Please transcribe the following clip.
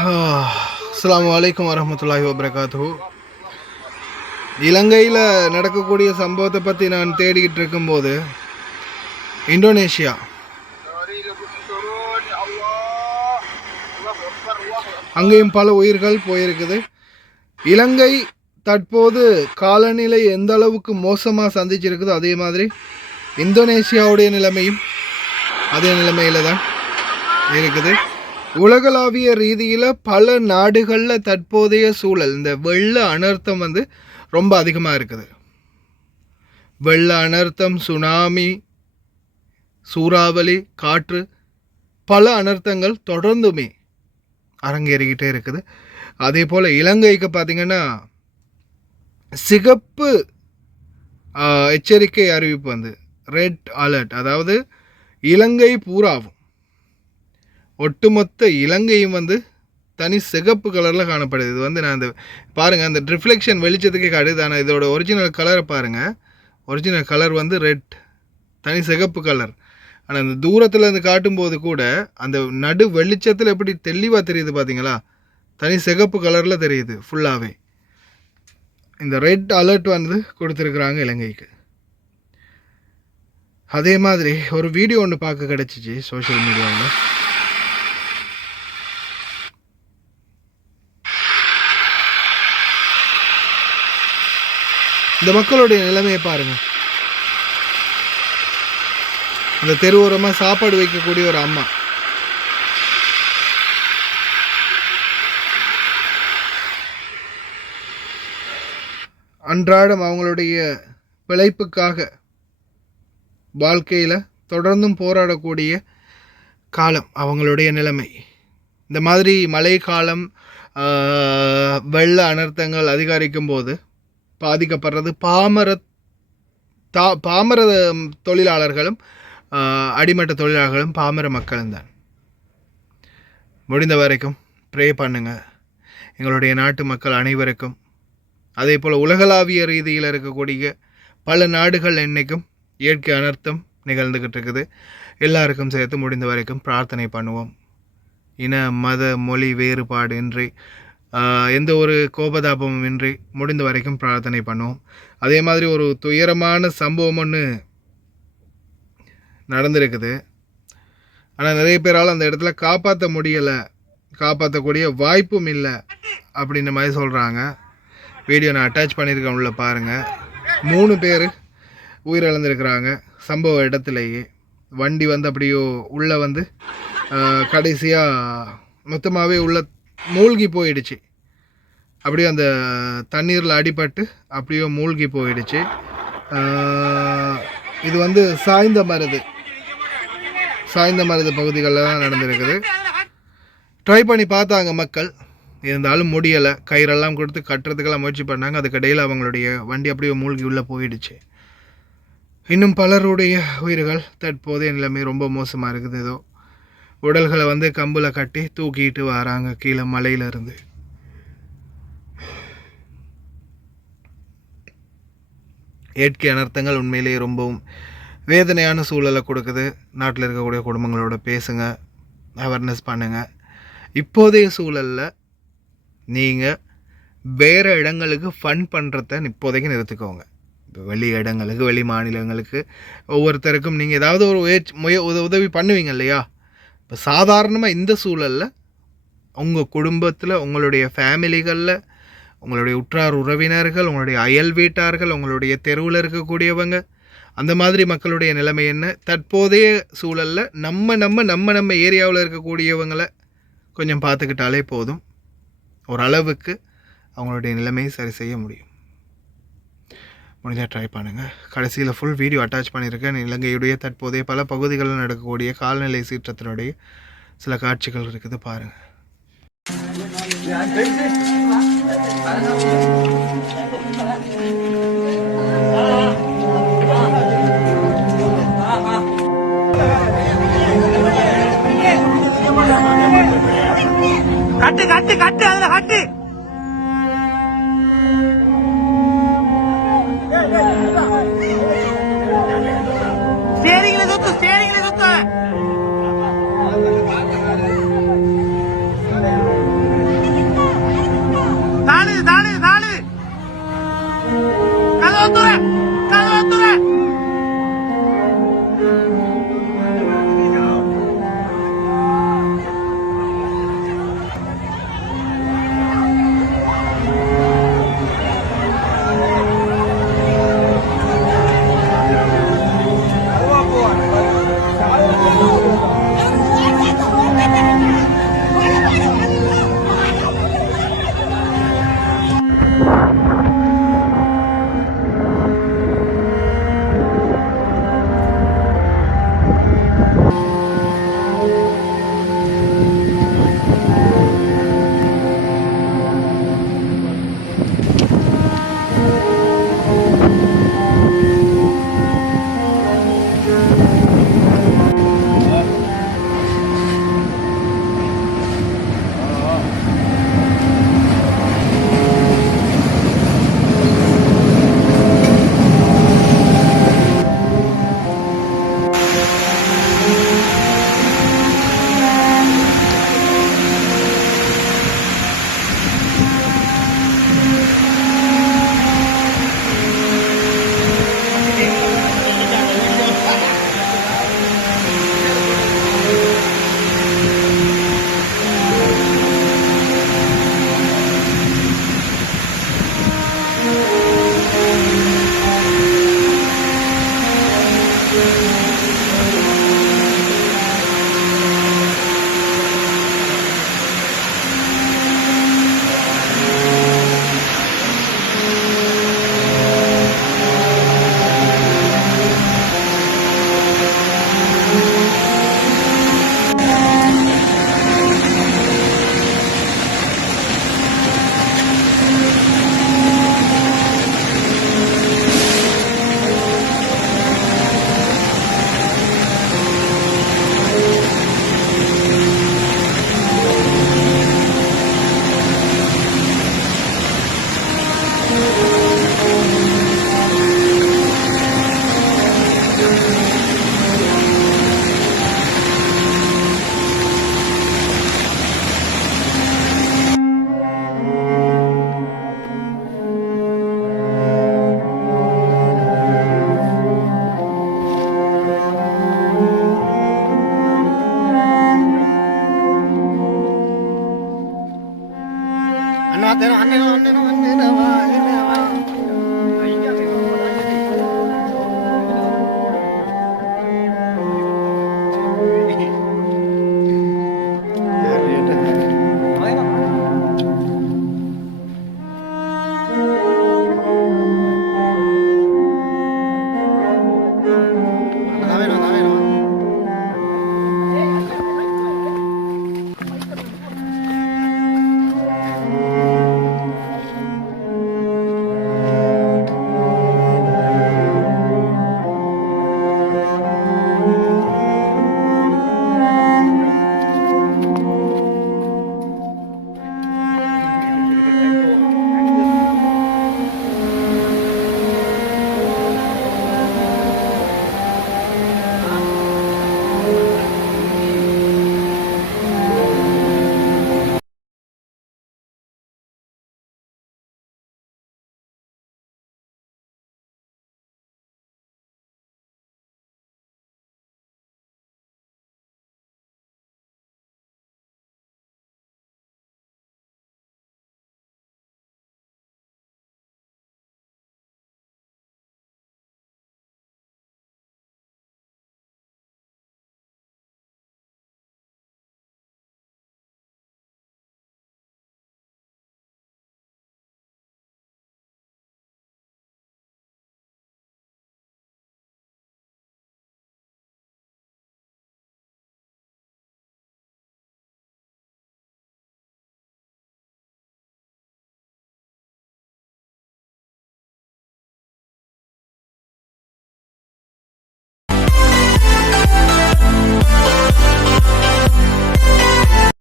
அஸ்ஸலாமு அலைக்கும் வரஹ்மத்துல்லாஹி வபரகாத்துஹு. இலங்கையில் நடக்கக்கூடிய சம்பவத்தை பற்றி நான் தேடிக்கிட்டு இருக்கும்போது இந்தோனேஷியா அங்கேயும் பல உயிர்கள் போயிருக்குது. இலங்கை தற்போது காலநிலை எந்த அளவுக்கு மோசமாக சந்திச்சிருக்குதோ அதே மாதிரி இந்தோனேஷியாவுடைய நிலைமையும் அதே நிலைமையில் தான் இருக்குது. உலகளாவிய ரீதியில் பல நாடுகளில் தற்போதைய சூழல் இந்த வெள்ள அனர்த்தம் ரொம்ப அதிகமாக இருக்குது. வெள்ள அனர்த்தம், சுனாமி, சூறாவளி, காற்று, பல அனர்த்தங்கள் தொடர்ந்துமே அரங்கேறிக்கிட்டே இருக்குது. அதே போல் இலங்கைக்கு பார்த்திங்கன்னா சிகப்பு எச்சரிக்கை அறிவிப்பு ரெட் அலர்ட், அதாவது இலங்கை பூராவும் ஒட்டுமொத்த இலங்கையும் தனி சிகப்பு கலரில் காணப்படுது. இது நான் பாருங்கள், அந்த ரிஃப்ளெக்ஷன் வெளிச்சத்துக்கே காட்டுது. ஆனால் இதோட ஒரிஜினல் கலரை பாருங்கள். ஒரிஜினல் கலர் ரெட், தனி சிகப்பு கலர். ஆனால் அந்த தூரத்தில் இருந்து காட்டும்போது கூட அந்த நடு வெளிச்சத்தில் எப்படி தெளிவாக தெரியுது பார்த்தீங்களா? தனி சிகப்பு கலரில் தெரியுது ஃபுல்லாகவே. இந்த ரெட் அலர்ட் கொடுத்துருக்குறாங்க இலங்கைக்கு. அதே மாதிரி ஒரு வீடியோ ஒன்று பார்க்க கிடச்சிச்சு சோஷியல் மீடியாவில். இந்த மக்களுடைய நிலைமையை பாருங்கள். இந்த தெருவோரமாக சாப்பாடு வைக்கக்கூடிய ஒரு அம்மா, அன்றாடம் அவங்களுடைய பிழைப்புக்காக வாழ்க்கையில் தொடர்ந்தும் போராடக்கூடிய காலம் அவங்களுடைய நிலைமை. இந்த மாதிரி மழை காலம், வெள்ள அனர்த்தங்கள் அதிகரிக்கும் போது பாதிக்கப்படுறது பாமர தொழிலாளர்களும் அடிமட்ட தொழிலாளர்களும் பாமர மக்களும் தான். முடிந்த வரைக்கும் ப்ரே பண்ணுங்கள் எங்களுடைய நாட்டு மக்கள் அனைவருக்கும். அதே போல் உலகளாவிய ரீதியில் இருக்கக்கூடிய பல நாடுகள் இன்றைக்கும் இயற்கை அனர்த்தம் நிகழ்ந்துக்கிட்டு இருக்குது. எல்லாருக்கும் சேர்த்து முடிந்த வரைக்கும் பிரார்த்தனை பண்ணுவோம். இன மத மொழி வேறுபாடு இன்றி, எந்த ஒரு கோபதாபமும் இன்றி முடிந்த வரைக்கும் பிரார்த்தனை பண்ணுவோம். அதே மாதிரி ஒரு துயரமான சம்பவம் ஒன்று நடந்திருக்குது. ஆனால் நிறைய பேரால் அந்த இடத்துல காப்பாற்ற முடியலை, காப்பாற்றக்கூடிய வாய்ப்பும் இல்லை அப்படின்ற மாதிரி சொல்கிறாங்க. வீடியோ நான் அட்டாச் பண்ணியிருக்கேன், உள்ள பாருங்கள். 3 பேர் உயிரிழந்திருக்கிறாங்க சம்பவ இடத்துலையே. வண்டி அப்படியோ உள்ளே கடைசியாக மொத்தமாகவே உள்ள மூழ்கி போயிடுச்சு. அப்படியே அந்த தண்ணீரில் அடிபட்டு அப்படியோ மூழ்கி போயிடுச்சு. இது சாய்ந்த மருது பகுதிகளில் தான் நடந்திருக்குது. ட்ரை பண்ணி பார்த்தாங்க மக்கள், இருந்தாலும் முடியலை. கயிறெல்லாம் கொடுத்து கட்டுறதுக்கெல்லாம் முயற்சி பண்ணாங்க. அதுக்கிடையில் அவங்களுடைய வண்டி அப்படியே மூழ்கி உள்ளே போயிடுச்சு. இன்னும் பலருடைய உயிர்கள் தற்போதைய நிலைமை ரொம்ப மோசமாக இருக்குது. ஏதோ உடல்களை கம்பில் கட்டி தூக்கிட்டு வராங்க கீழே மலையிலேருந்து. இயற்கை அனர்த்தங்கள் உண்மையிலேயே ரொம்பவும் வேதனையான சூழலை கொடுக்குது. நாட்டில் இருக்கக்கூடிய குடும்பங்களோட பேசுங்க, அவேர்னஸ் பண்ணுங்கள். இப்போதைய சூழலில் நீங்கள் வேறு இடங்களுக்கு ஃபன் பண்ணுறத இப்போதைக்கு நிறுத்திக்கோங்க. இப்போ வெளி இடங்களுக்கு, வெளி மாநிலங்களுக்கு ஒவ்வொருத்தருக்கும் நீங்கள் ஏதாவது ஒரு உதவி பண்ணுவீங்க இல்லையா? இப்போ சாதாரணமாக இந்த சூழலில் உங்கள் குடும்பத்தில், உங்களுடைய ஃபேமிலிகளில், உங்களுடைய உற்றார் உறவினர்கள், உங்களுடைய அயல் வீட்டார்கள், உங்களுடைய தெருவில் இருக்கக்கூடியவங்க, அந்த மாதிரி மக்களுடைய நிலைமை என்ன? தற்போதைய சூழலில் நம்ம ஏரியாவில் இருக்கக்கூடியவங்களை கொஞ்சம் பார்த்துக்கிட்டாலே போதும். ஓரளவுக்கு அவங்களுடைய நிலைமையை சரி செய்ய முடியும். முடிஞ்சால் ட்ரை பண்ணுங்கள். கடைசியில் ஃபுல் வீடியோ அட்டாச் பண்ணியிருக்கேன். இலங்கையுடைய தற்போதைய பல பகுதிகளில் நடக்கக்கூடிய காலநிலை சீற்றத்தினுடைய சில காட்சிகள் இருக்குது, பாருங்கள். கட்டு கட்டு கட்டு அதுல கட்டு. ஸ்டேரிங்ல சுத்து, ஸ்டேரிங்ல சுத்து. அண்ணனும்